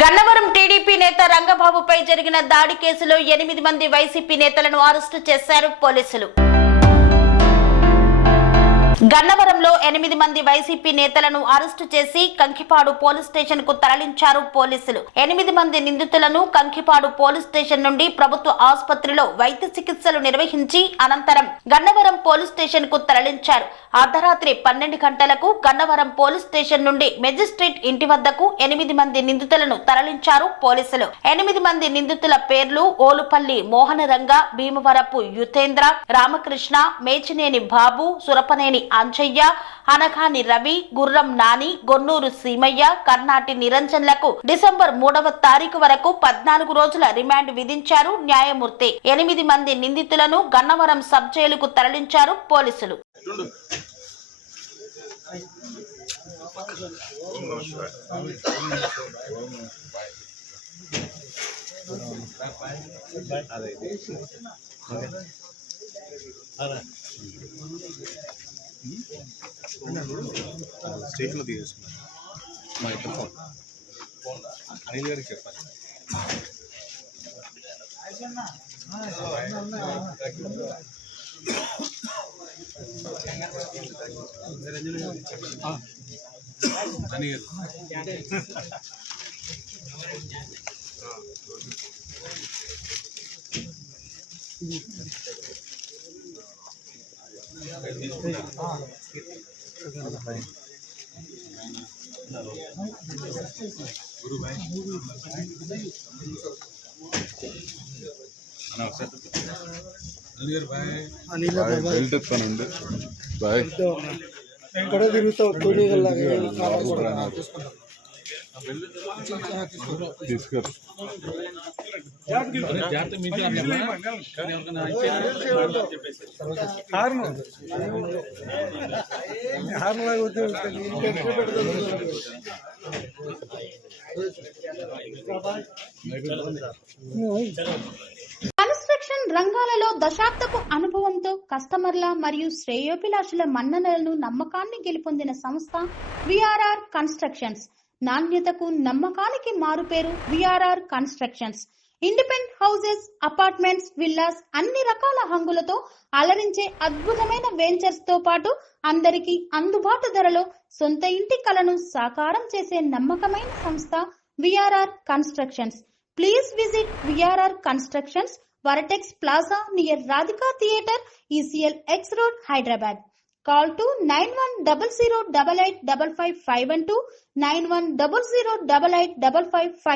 Gannavaram TDP నేత రంగబాబుపై జరిగిన దాడి కేసులో 8 మంది వైసీపీ నేతలను అరెస్టు చేశారు పోలీసులు. గన్నవరంలో 8 మంది వైసీపీ నేతలను అరెస్టు చేసి కంకిపాడు పోలీస్ స్టేషన్ కు తరలించారు పోలీసులు. 8 మంది నిందితులను కంకిపాడు పోలీస్ స్టేషన్ నుండి ప్రభుత్వ ఆసుపత్రిలో వైద్య చికిత్సలు నిర్వహించి అనంతరం గన్నవరం పోలీస్ స్టేషన్ కు తరలించారు. అర్ధరాత్రి 12 గంటలకు గన్నవరం పోలీస్ స్టేషన్ నుండి మెజిస్ట్రేట్ ఇంటి వద్దకు 8 మంది నిందితులను తరలించారు పోలీసులు. 8 మంది నిందితుల పేర్లు ఓలుపల్లి మోహనరంగ, భీమవరపు యుతేంద్ర, రామకృష్ణ, మేచినేని బాబు, సురపనేని అంచయ్య, అనగాని రవి, గుర్రం నాని, గొన్నూరు సీమయ్య, కర్నాటి నిరంజన్లకు డిసెంబర్ 3వ తారీఖు వరకు 14 రోజుల రిమాండ్ విధించారు న్యాయమూర్తి. 8 మంది నిందితులను గన్నవరం సబ్ జైలుకు తరలించారు పోలీసులు. స్టేషన్ లో తీసుకున్నాను మా ఇద్దరు ఫోన్ అనిల్ గారికి చెప్పాలి. అని గారు బెల్ట్ ఎత్తానండి బాయ్ ఎక్కడ తిరుగుతావు తీసుకెళ్ళి కన్స్ట్రక్షన్ రంగాలలో దశాబ్దపు అనుభవంతో కస్టమర్ల మరియు శ్రేయోభిలాషుల మన్ననలను నమ్మకాన్ని గెలుపొందిన సంస్థ విఆర్ఆర్ కన్స్ట్రక్షన్స్. నాణ్యతకు నమ్మకానికి మారుపేరు VRR constructions. Independent houses, apartments, villas అన్ని రకాల హంగులతో అలరించే అద్భుతమైన వెంచర్స్ తో పాటు అందరికీ అందుబాటు ధరలో సొంత ఇంటి కలను సాకారం చేసే నమ్మకమైన సంస్థ VRR constructions. Please visit VRR Constructions, Varatex Plaza near Radhika Theatre, ECL X Road, Hyderabad. Call to 9100885551 9100885559.